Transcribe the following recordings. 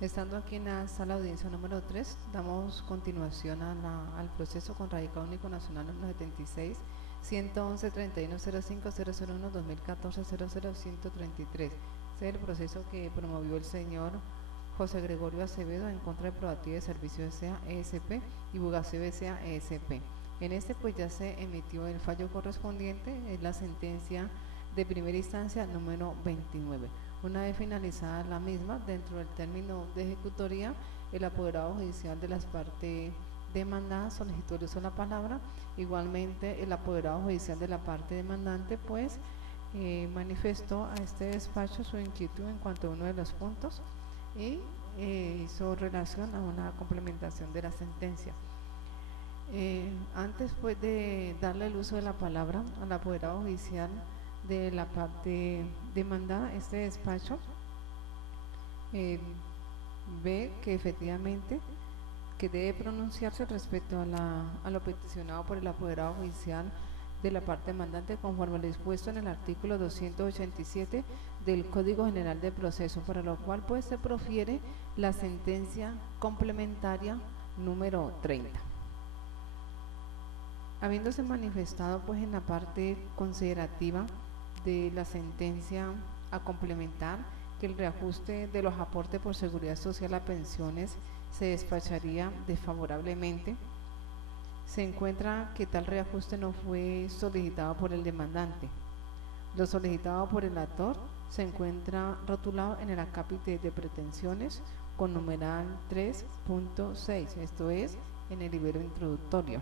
Estando aquí en la sala de audiencia número 3, damos continuación al proceso con radicado único nacional número 76, 111 31 05 001 2014 00 133. Este es el proceso que promovió el señor José Gregorio Acevedo en contra de Proactiva de Servicios S.A. ESP y Bugaceo S.A. ESP. En este pues ya se emitió el fallo correspondiente, es la sentencia de primera instancia número 29. Una vez finalizada la misma, dentro del término de ejecutoría, el apoderado judicial de las partes demandadas solicitó el uso de la palabra. Igualmente, el apoderado judicial de la parte demandante, pues, manifestó a este despacho su inquietud en cuanto a uno de los puntos y hizo relación a una complementación de la sentencia. Antes pues de darle el uso de la palabra al apoderado judicial de la parte demandada, este despacho ve que efectivamente que debe pronunciarse respecto a lo peticionado por el apoderado judicial de la parte demandante conforme lo dispuesto en el artículo 287 del Código General de Proceso, para lo cual pues se profiere la sentencia complementaria número 30. Habiéndose manifestado pues en la parte considerativa de la sentencia a complementar que el reajuste de los aportes por seguridad social a pensiones se despacharía desfavorablemente, se encuentra que tal reajuste no fue solicitado por el demandante. Lo solicitado por el actor se encuentra rotulado en el acápite de pretensiones con numeral 3.6, esto es, en el libro introductorio,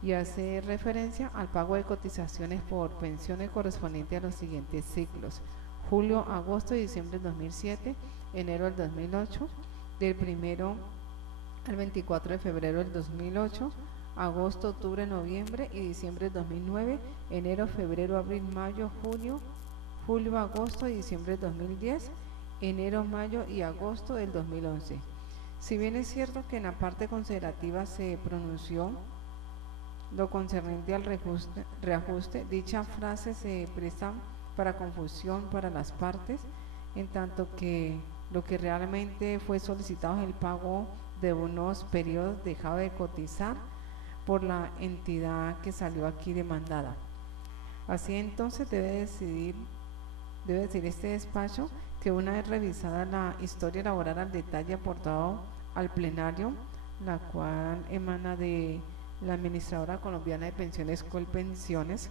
y hace referencia al pago de cotizaciones por pensiones correspondientes a los siguientes ciclos: julio, agosto y diciembre del 2007, enero del 2008, del 1 al 24 de febrero del 2008, agosto, octubre, noviembre y diciembre del 2009, enero, febrero, abril, mayo, junio, julio, agosto y diciembre del 2010, enero, mayo y agosto del 2011. Si bien es cierto que en la parte considerativa se pronunció lo concerniente al reajuste, dicha frase se presta para confusión para las partes, en tanto que lo que realmente fue solicitado es el pago de unos periodos dejado de cotizar por la entidad que salió aquí demandada. Así entonces debe decir este despacho que una vez revisada la historia laboral al detalle aportado al plenario, la cual emana de la Administradora Colombiana de Pensiones Colpensiones,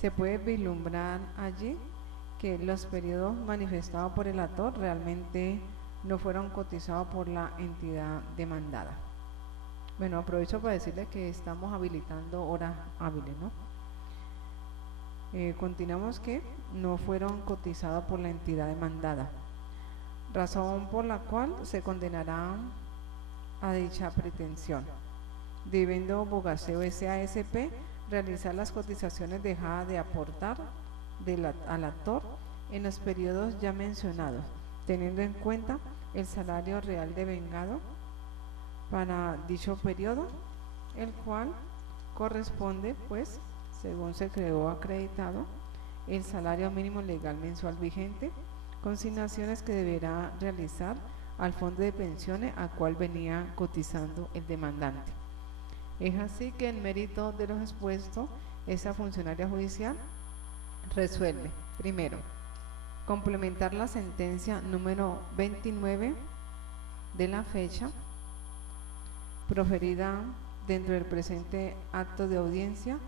se puede vislumbrar allí que los periodos manifestados por el actor realmente no fueron cotizados por la entidad demandada. Bueno, aprovecho para decirles que estamos habilitando horas hábiles, ¿no? Continuamos que no fueron cotizados por la entidad demandada, razón por la cual se condenará a dicha pretensión, debiendo Bogaceo S.A.S.P. realizar las cotizaciones dejadas de aportar al actor en los periodos ya mencionados, teniendo en cuenta el salario real devengado para dicho periodo, el cual corresponde, pues, según se creó acreditado, el salario mínimo legal mensual vigente, consignaciones que deberá realizar al fondo de pensiones a cual venía cotizando el demandante. Es así que en mérito de los expuestos, esa funcionaria judicial resuelve, primero, complementar la sentencia número 29 de la fecha proferida dentro del presente acto de audiencia,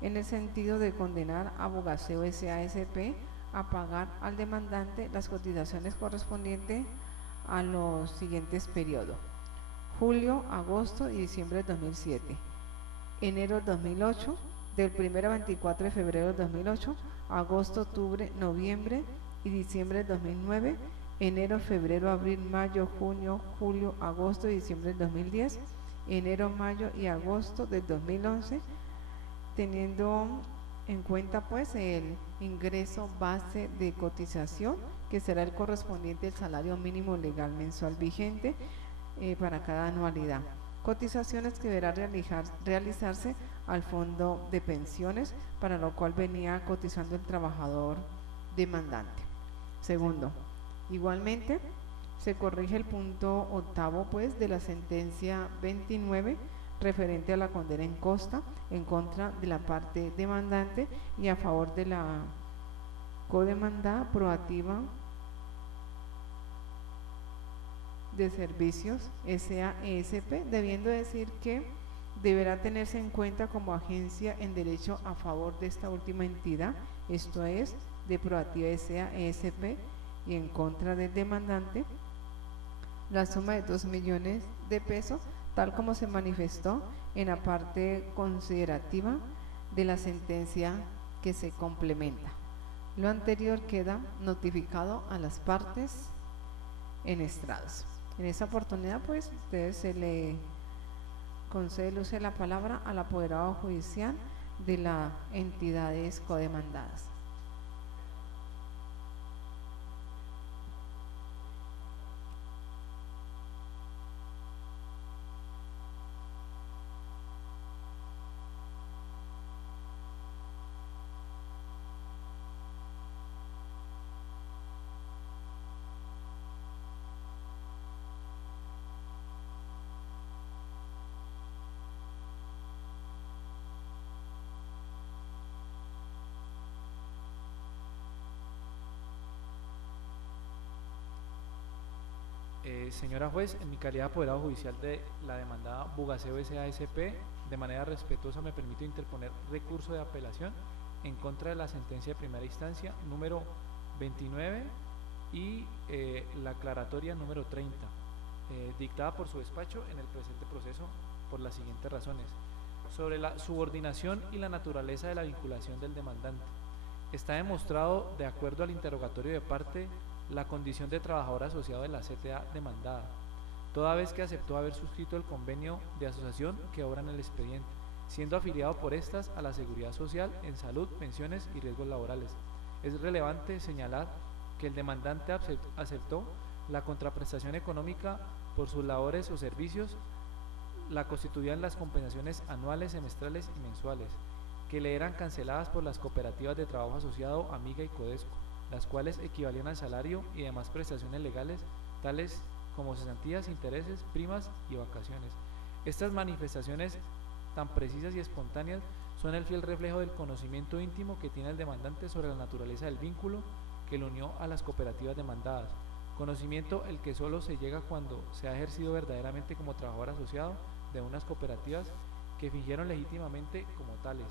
en el sentido de condenar a Bogaceo S.A.S.P. a pagar al demandante las cotizaciones correspondientes a los siguientes periodos: julio, agosto y diciembre de 2007, enero del 2008, del 1 al 24 de febrero del 2008, agosto, octubre, noviembre y diciembre del 2009, enero, febrero, abril, mayo, junio, julio, agosto y diciembre del 2010, enero, mayo y agosto del 2011, teniendo en cuenta pues el ingreso base de cotización, que será el correspondiente al salario mínimo legal mensual vigente para cada anualidad. Cotizaciones que deberá realizarse al fondo de pensiones, para lo cual venía cotizando el trabajador demandante. Segundo, igualmente Se corrige el punto octavo pues de la sentencia 29 referente a la condena en costa en contra de la parte demandante y a favor de la codemandada proactiva de servicios SAESP, debiendo decir que deberá tenerse en cuenta como agencia en derecho a favor de esta última entidad, esto es, de proactiva SAESP y en contra del demandante, la suma de 2 millones de pesos, tal como se manifestó en la parte considerativa de la sentencia que se complementa. Lo anterior queda notificado a las partes en estrados. En esta oportunidad, pues, ustedes se le concede el uso de la palabra al apoderado judicial de las entidades codemandadas. Señora juez, en mi calidad de apoderado judicial de la demandada Bugaceo SASP, de manera respetuosa me permito interponer recurso de apelación en contra de la sentencia de primera instancia número 29 y la aclaratoria número 30, dictada por su despacho en el presente proceso por las siguientes razones. Sobre la subordinación y la naturaleza de la vinculación del demandante. Está demostrado, de acuerdo al interrogatorio de parte, la condición de trabajador asociado de la CTA demandada, toda vez que aceptó haber suscrito el convenio de asociación que obra en el expediente, siendo afiliado por estas a la Seguridad Social en salud, pensiones y riesgos laborales. Es relevante señalar que el demandante aceptó la contraprestación económica por sus labores o servicios, la constituían las compensaciones anuales, semestrales y mensuales, que le eran canceladas por las cooperativas de trabajo asociado Amiga y Codesco, las cuales equivalían al salario y demás prestaciones legales, tales como cesantías, intereses, primas y vacaciones. Estas manifestaciones tan precisas y espontáneas son el fiel reflejo del conocimiento íntimo que tiene el demandante sobre la naturaleza del vínculo que lo unió a las cooperativas demandadas, conocimiento el que solo se llega cuando se ha ejercido verdaderamente como trabajador asociado de unas cooperativas que fingieron legítimamente como tales,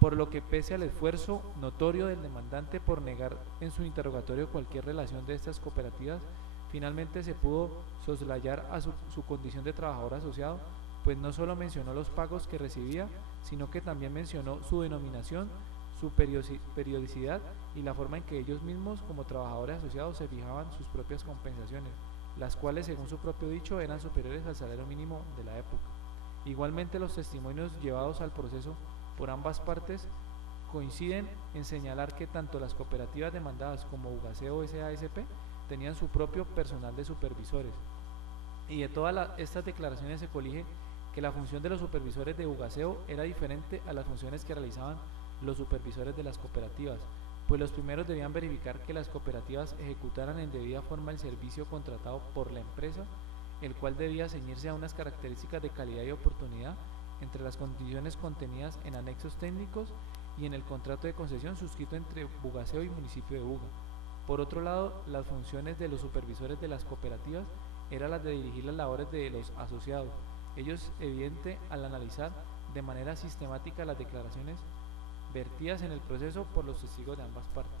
por lo que pese al esfuerzo notorio del demandante por negar en su interrogatorio cualquier relación de estas cooperativas, finalmente se pudo soslayar a su condición de trabajador asociado, pues no solo mencionó los pagos que recibía, sino que también mencionó su denominación, su periodicidad y la forma en que ellos mismos como trabajadores asociados se fijaban sus propias compensaciones, las cuales según su propio dicho eran superiores al salario mínimo de la época. Igualmente los testimonios llevados al proceso por ambas partes coinciden en señalar que tanto las cooperativas demandadas como Bugaceo SASP tenían su propio personal de supervisores, y de todas estas declaraciones se colige que la función de los supervisores de Bugaceo era diferente a las funciones que realizaban los supervisores de las cooperativas, pues los primeros debían verificar que las cooperativas ejecutaran en debida forma el servicio contratado por la empresa, el cual debía ceñirse a unas características de calidad y oportunidad entre las condiciones contenidas en anexos técnicos y en el contrato de concesión suscrito entre Bugaceo y municipio de Buga. Por otro lado, las funciones de los supervisores de las cooperativas eran las de dirigir las labores de los asociados. Ellos, evidente, al analizar de manera sistemática las declaraciones vertidas en el proceso por los testigos de ambas partes.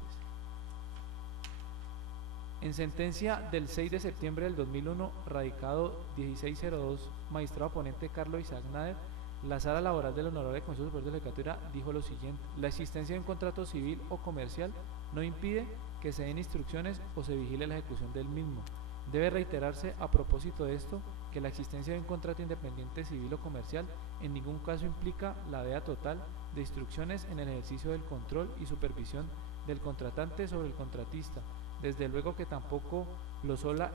En sentencia del 6 de septiembre del 2001, radicado 1602, magistrado ponente Carlos Isaac Nader, la Sala Laboral del Honorable Consejo Superior de la Judicatura dijo lo siguiente: la existencia de un contrato civil o comercial no impide que se den instrucciones o se vigile la ejecución del mismo. Debe reiterarse a propósito de esto que la existencia de un contrato independiente civil o comercial en ningún caso implica la veda total de instrucciones en el ejercicio del control y supervisión del contratante sobre el contratista. Desde luego que tampoco la sola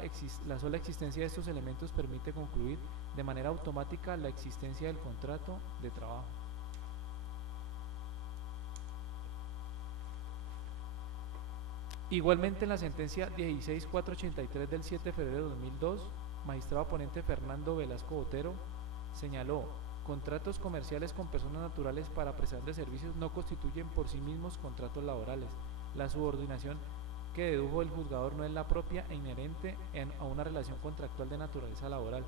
existencia de estos elementos permite concluir de manera automática la existencia del contrato de trabajo. Igualmente en la sentencia 16483 del 7 de febrero de 2002, magistrado ponente Fernando Velasco Botero señaló: contratos comerciales con personas naturales para prestación de servicios no constituyen por sí mismos contratos laborales. La subordinación que dedujo el juzgador no es la propia e inherente a una relación contractual de naturaleza laboral,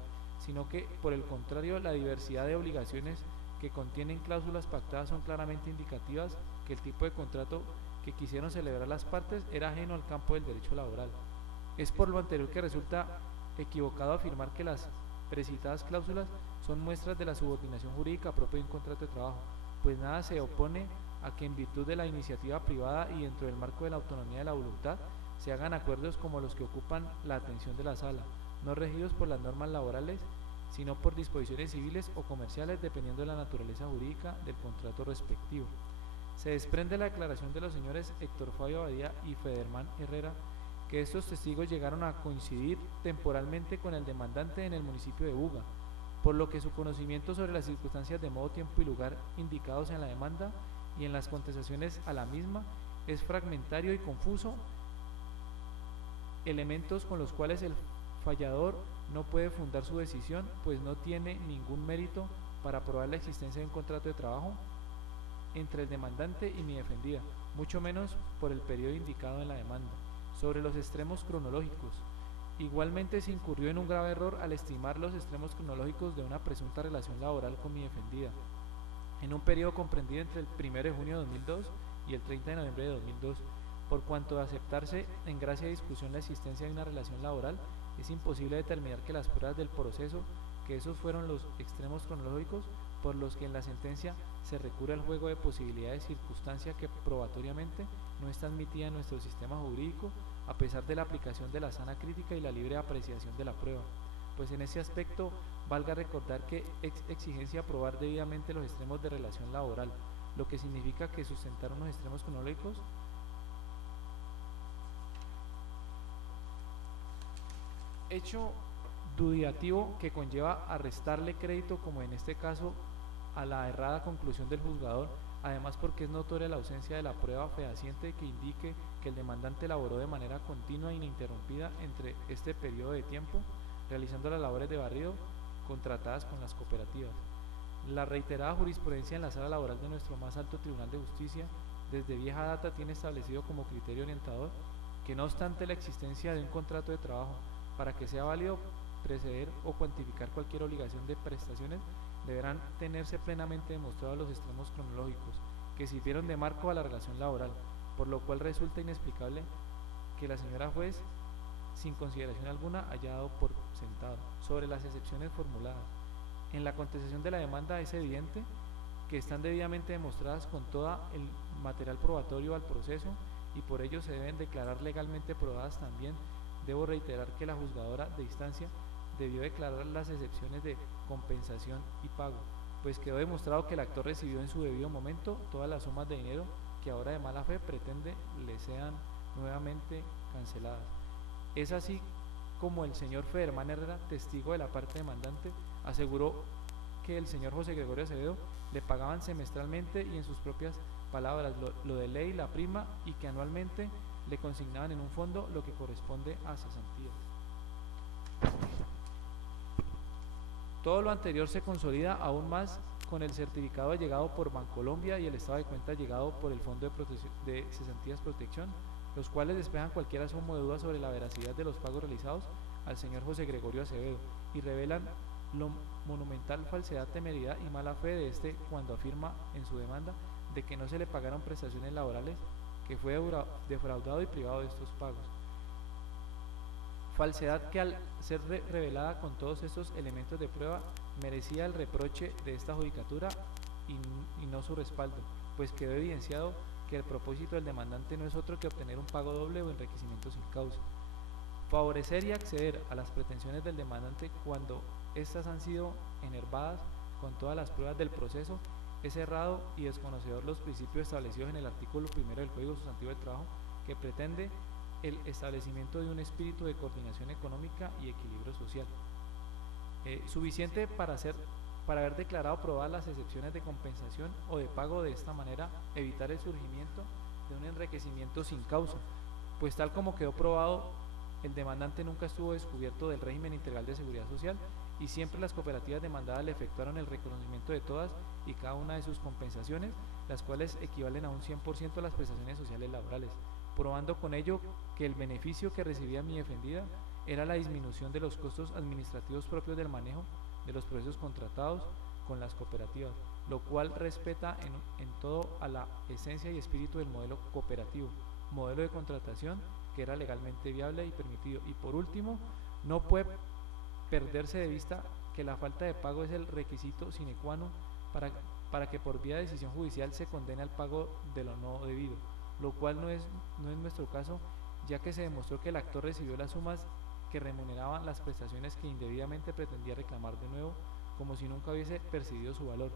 sino que, por el contrario, la diversidad de obligaciones que contienen cláusulas pactadas son claramente indicativas que el tipo de contrato que quisieron celebrar las partes era ajeno al campo del derecho laboral. Es por lo anterior que resulta equivocado afirmar que las precitadas cláusulas son muestras de la subordinación jurídica propia de un contrato de trabajo, pues nada se opone a que en virtud de la iniciativa privada y dentro del marco de la autonomía de la voluntad se hagan acuerdos como los que ocupan la atención de la sala, no regidos por las normas laborales, sino por disposiciones civiles o comerciales dependiendo de la naturaleza jurídica del contrato respectivo. Se desprende la declaración de los señores Héctor Fabio Abadía y Federman Herrera que estos testigos llegaron a coincidir temporalmente con el demandante en el municipio de Buga, por lo que su conocimiento sobre las circunstancias de modo, tiempo y lugar indicados en la demanda y en las contestaciones a la misma es fragmentario y confuso, elementos con los cuales el fallador no puede fundar su decisión, pues no tiene ningún mérito para probar la existencia de un contrato de trabajo entre el demandante y mi defendida, mucho menos por el periodo indicado en la demanda. Sobre los extremos cronológicos, igualmente se incurrió en un grave error al estimar los extremos cronológicos de una presunta relación laboral con mi defendida, en un periodo comprendido entre el 1 de junio de 2002 y el 30 de noviembre de 2002, por cuanto de aceptarse en gracia de discusión la existencia de una relación laboral, es imposible determinar que las pruebas del proceso, que esos fueron los extremos cronológicos por los que en la sentencia se recurre al juego de posibilidades, circunstancia que probatoriamente no está admitida en nuestro sistema jurídico, a pesar de la aplicación de la sana crítica y la libre apreciación de la prueba. Pues en ese aspecto valga recordar que es exigencia probar debidamente los extremos de relación laboral, lo que significa que sustentar unos extremos cronológicos hecho dudativo que conlleva a restarle crédito, como en este caso, a la errada conclusión del juzgador, además porque es notoria la ausencia de la prueba fehaciente que indique que el demandante laboró de manera continua e ininterrumpida entre este periodo de tiempo, realizando las labores de barrido contratadas con las cooperativas. La reiterada jurisprudencia en la sala laboral de nuestro más alto Tribunal de Justicia, desde vieja data, tiene establecido como criterio orientador que, no obstante la existencia de un contrato de trabajo, para que sea válido preceder o cuantificar cualquier obligación de prestaciones, deberán tenerse plenamente demostrados los extremos cronológicos que sirvieron de marco a la relación laboral, por lo cual resulta inexplicable que la señora juez, sin consideración alguna, haya dado por sentado. Sobre las excepciones formuladas, en la contestación de la demanda es evidente que están debidamente demostradas con todo el material probatorio al proceso y por ello se deben declarar legalmente probadas. También debo reiterar que la juzgadora de instancia debió declarar las excepciones de compensación y pago, pues quedó demostrado que el actor recibió en su debido momento todas las sumas de dinero que ahora de mala fe pretende le sean nuevamente canceladas. Es así como el señor Federman Herrera, testigo de la parte demandante, aseguró que el señor José Gregorio Acevedo le pagaban semestralmente y en sus propias palabras lo de ley, la prima, y que anualmente le consignaban en un fondo lo que corresponde a cesantías. Todo lo anterior se consolida aún más con el certificado llegado por Bancolombia y el estado de cuenta llegado por el Fondo de Cesantías Protección, los cuales despejan cualquier asomo de duda sobre la veracidad de los pagos realizados al señor José Gregorio Acevedo y revelan lo monumental falsedad, temeridad y mala fe de este cuando afirma en su demanda de que no se le pagaron prestaciones laborales, que fue defraudado y privado de estos pagos. Falsedad que, al ser revelada con todos estos elementos de prueba, merecía el reproche de esta judicatura y no su respaldo, pues quedó evidenciado que el propósito del demandante no es otro que obtener un pago doble o enriquecimiento sin causa. Favorecer y acceder a las pretensiones del demandante cuando éstas han sido enervadas con todas las pruebas del proceso es errado y desconocedor los principios establecidos en el artículo 1 del Código Sustantivo del Trabajo, que pretende el establecimiento de un espíritu de coordinación económica y equilibrio social. Suficiente para haber declarado probadas las excepciones de compensación o de pago, de esta manera evitar el surgimiento de un enriquecimiento sin causa, pues tal como quedó probado, el demandante nunca estuvo descubierto del régimen integral de seguridad social y siempre las cooperativas demandadas le efectuaron el reconocimiento de todas y cada una de sus compensaciones, las cuales equivalen a un 100% a las prestaciones sociales laborales, probando con ello que el beneficio que recibía mi defendida era la disminución de los costos administrativos propios del manejo de los procesos contratados con las cooperativas, lo cual respeta en todo a la esencia y espíritu del modelo cooperativo, modelo de contratación que era legalmente viable y permitido. Y por último, no puede perderse de vista que la falta de pago es el requisito sine qua non para que por vía de decisión judicial se condene al pago de lo no debido, lo cual no es nuestro caso, ya que se demostró que el actor recibió las sumas que remuneraban las prestaciones que indebidamente pretendía reclamar de nuevo, como si nunca hubiese percibido su valor.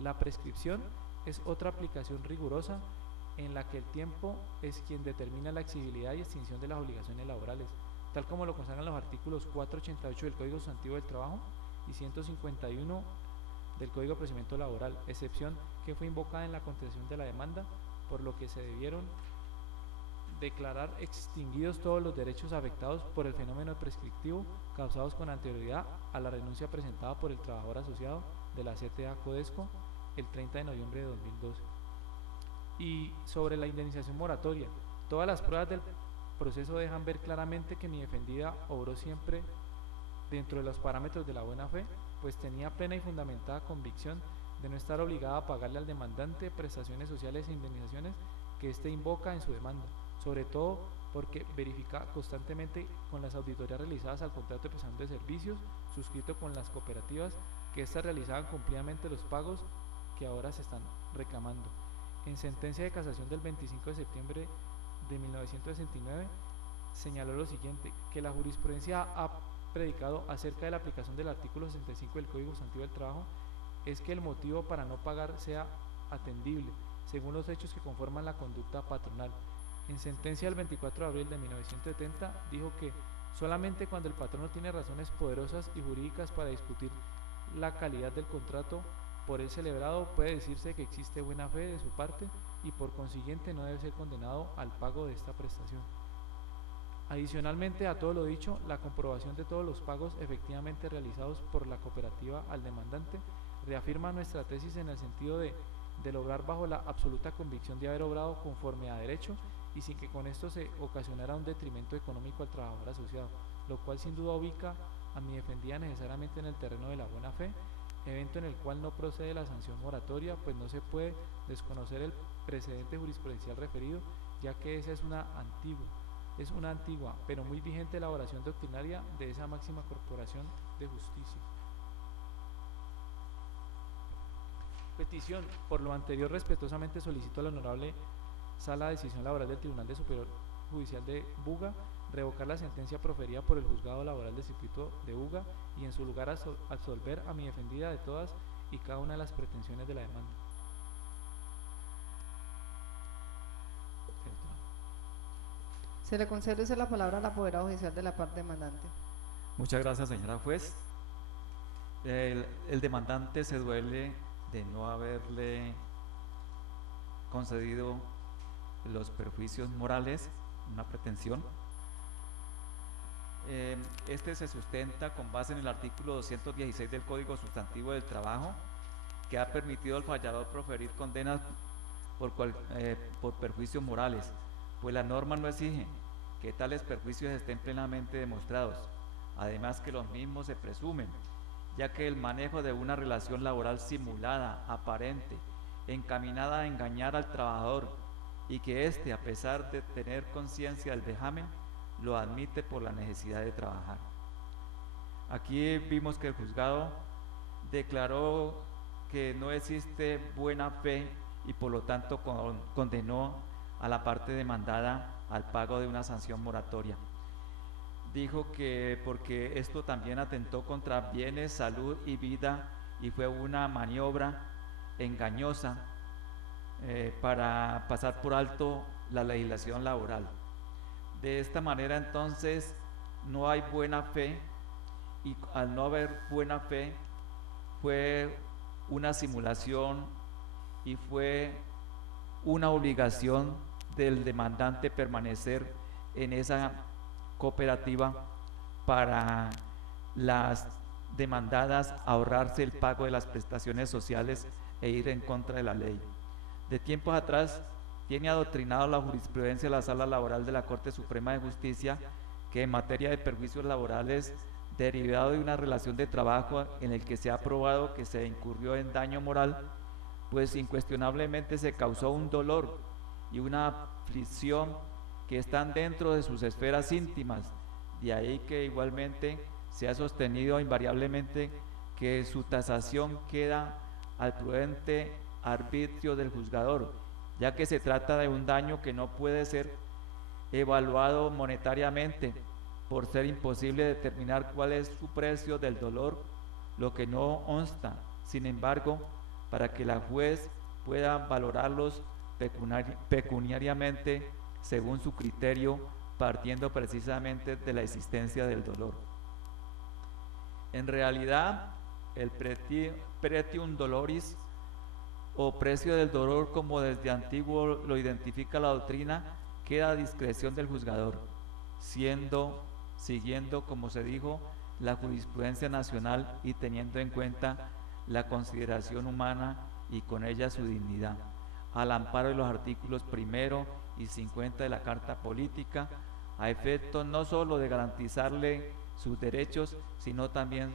La prescripción es otra aplicación rigurosa en la que el tiempo es quien determina la exigibilidad y extinción de las obligaciones laborales, tal como lo consagran los artículos 488 del Código Sustantivo del Trabajo y 151 del Código de Procedimiento Laboral, excepción que fue invocada en la contestación de la demanda, por lo que se debieron declarar extinguidos todos los derechos afectados por el fenómeno prescriptivo causados con anterioridad a la renuncia presentada por el trabajador asociado de la CTA Codesco el 30 de noviembre de 2012. Y sobre la indemnización moratoria, todas las pruebas del proceso dejan ver claramente que mi defendida obró siempre dentro de los parámetros de la buena fe, pues tenía plena y fundamentada convicción de no estar obligada a pagarle al demandante prestaciones sociales e indemnizaciones que éste invoca en su demanda, sobre todo porque verifica constantemente con las auditorías realizadas al contrato de prestación de servicios suscrito con las cooperativas que éstas realizaban cumplidamente los pagos que ahora se están reclamando. En sentencia de casación del 25 de septiembre de 1969 señaló lo siguiente, que la jurisprudencia ha predicado acerca de la aplicación del artículo 65 del Código Sustantivo del Trabajo es que el motivo para no pagar sea atendible, según los hechos que conforman la conducta patronal. En sentencia del 24 de abril de 1970 dijo que solamente cuando el patrono tiene razones poderosas y jurídicas para discutir la calidad del contrato por él celebrado, puede decirse que existe buena fe de su parte y por consiguiente no debe ser condenado al pago de esta prestación. Adicionalmente a todo lo dicho, la comprobación de todos los pagos efectivamente realizados por la cooperativa al demandante reafirma nuestra tesis en el sentido de lograr bajo la absoluta convicción de haber obrado conforme a derecho y sin que con esto se ocasionara un detrimento económico al trabajador asociado, lo cual sin duda ubica a mi defendida necesariamente en el terreno de la buena fe, evento en el cual no procede la sanción moratoria, pues no se puede desconocer el precedente jurisprudencial referido, ya que esa es una antigua, pero muy vigente elaboración doctrinaria de esa máxima corporación de justicia. Petición. Por lo anterior, respetuosamente solicito a la Honorable Sala de Decisión Laboral del Tribunal Superior Judicial de Buga revocar la sentencia proferida por el Juzgado Laboral del Circuito de Buga y en su lugar absolver a mi defendida de todas y cada una de las pretensiones de la demanda. Se le concede la palabra al apoderado judicial de la parte demandante. Muchas gracias, señora juez. El demandante se duele de no haberle concedido los perjuicios morales, una pretensión. Este se sustenta con base en el artículo 216 del Código Sustantivo del Trabajo, que ha permitido al fallador proferir condenas por perjuicios morales, pues la norma no exige que tales perjuicios estén plenamente demostrados, además que los mismos se presumen, ya que el manejo de una relación laboral simulada, aparente, encaminada a engañar al trabajador y que éste, a pesar de tener conciencia del vejamen, lo admite por la necesidad de trabajar. Aquí vimos que el juzgado declaró que no existe buena fe y por lo tanto condenó a la parte demandada al pago de una sanción moratoria. Dijo que porque esto también atentó contra bienes, salud y vida y fue una maniobra engañosa para pasar por alto la legislación laboral. De esta manera entonces no hay buena fe y al no haber buena fe fue una simulación y fue una obligación del demandante permanecer en esa cooperativa para las demandadas ahorrarse el pago de las prestaciones sociales e ir en contra de la ley. De tiempos atrás tiene adoctrinado la jurisprudencia de la Sala Laboral de la Corte Suprema de Justicia que en materia de perjuicios laborales derivado de una relación de trabajo en el que se ha probado que se incurrió en daño moral, pues incuestionablemente se causó un dolor y una aflicción que están dentro de sus esferas íntimas. De ahí que igualmente se ha sostenido invariablemente que su tasación queda al prudente arbitrio del juzgador, ya que se trata de un daño que no puede ser evaluado monetariamente, por ser imposible determinar cuál es su precio del dolor, lo que no consta. Sin embargo, para que la juez pueda valorarlos pecuniariamente según su criterio, partiendo precisamente de la existencia del dolor. En realidad, el pretium doloris o precio del dolor, como desde antiguo lo identifica la doctrina, queda a discreción del juzgador, siguiendo, como se dijo, la jurisprudencia nacional y teniendo en cuenta la consideración humana y con ella su dignidad, al amparo de los artículos 1 y 50 de la Carta Política, a efecto no solo de garantizarle sus derechos, sino también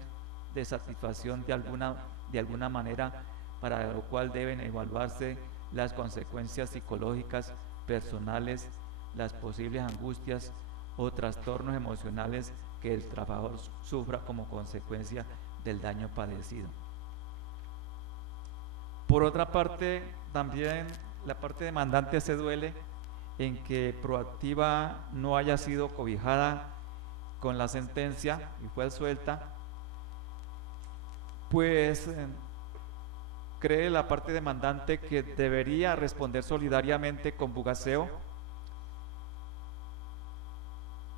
de satisfacción de alguna manera, para lo cual deben evaluarse las consecuencias psicológicas personales, las posibles angustias o trastornos emocionales que el trabajador sufra como consecuencia del daño padecido. Por otra parte, también la parte demandante se duele en que Proactiva no haya sido cobijada con la sentencia y fue absuelta, pues cree la parte demandante que debería responder solidariamente con Bugaseo,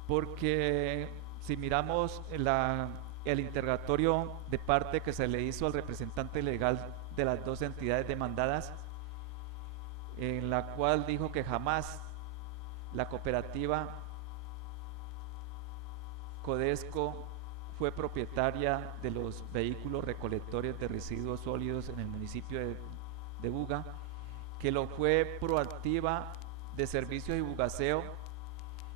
porque si miramos el interrogatorio de parte que se le hizo al representante legal de las dos entidades demandadas, en la cual dijo que jamás la cooperativa Codesco fue propietaria de los vehículos recolectores de residuos sólidos en el municipio de Buga, que lo fue Proactiva de Servicios y Bugaseo,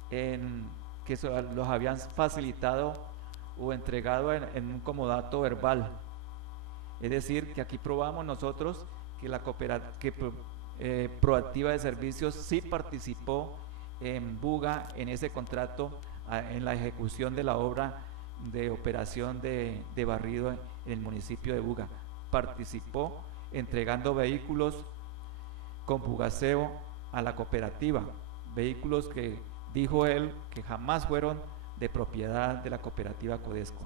que los habían facilitado o entregado en un comodato verbal. Es decir, que aquí probamos nosotros que la Proactiva de Servicios sí participó en Buga en ese contrato, en la ejecución de la obra de operación de barrido en el municipio de Buga. Participó entregando vehículos con Bugaseo a la cooperativa, vehículos que dijo él que jamás fueron de propiedad de la cooperativa Codesco.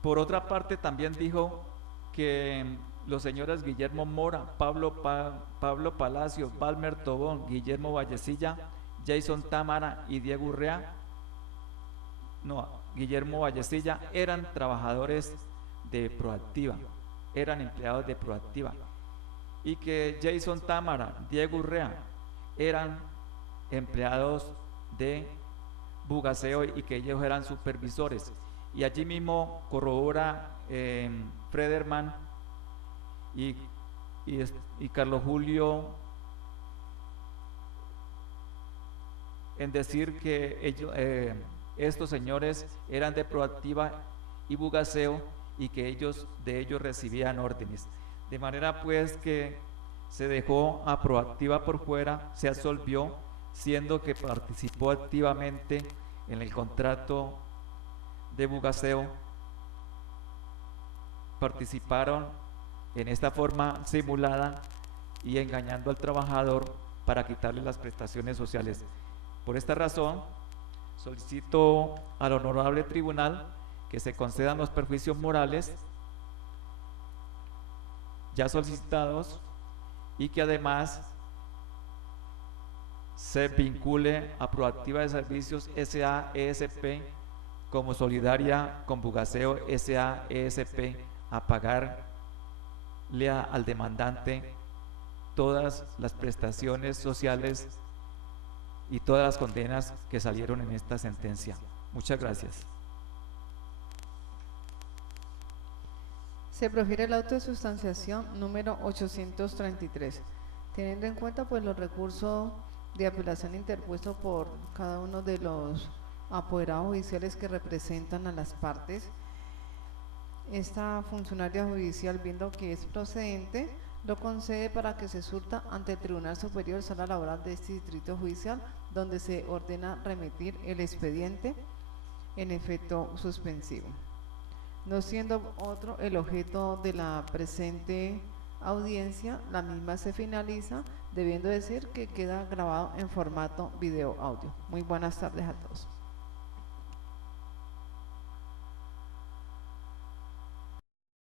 Por otra parte, también dijo que los señores Guillermo Mora, Pablo Palacios, Balmer Tobón, Guillermo Vallecilla, Jason Támara y Diego Urrea, Guillermo Vallecilla, eran trabajadores de Proactiva, eran empleados de Proactiva, y que Jason Támara, Diego Urrea eran empleados de Bugaseo y que ellos eran supervisores. Y allí mismo corrobora Frederman y Carlos Julio en decir que estos señores eran de Proactiva y Bugaseo y que de ellos recibían órdenes. De manera pues que se dejó a Proactiva por fuera, se absolvió, siendo que participó activamente en el contrato de Bugaseo. Participaron en esta forma simulada y engañando al trabajador para quitarle las prestaciones sociales. Por esta razón, solicito al honorable tribunal que se concedan los perjuicios morales ya solicitados y que además se vincule a Proactiva de Servicios S.A.E.S.P. como solidaria con Bugaseo S.A.E.S.P. a pagarle al demandante todas las prestaciones sociales y todas las condenas que salieron en esta sentencia. Muchas gracias. Se profiere el auto de sustanciación número 833, teniendo en cuenta pues los recursos de apelación interpuestos por cada uno de los apoderados judiciales que representan a las partes. Esta funcionaria judicial, viendo que es procedente, lo concede para que se surta ante el Tribunal Superior Sala Laboral de este distrito judicial, donde se ordena remitir el expediente en efecto suspensivo. No siendo otro el objeto de la presente audiencia, la misma se finaliza, debiendo decir que queda grabado en formato video audio. Muy buenas tardes a todos.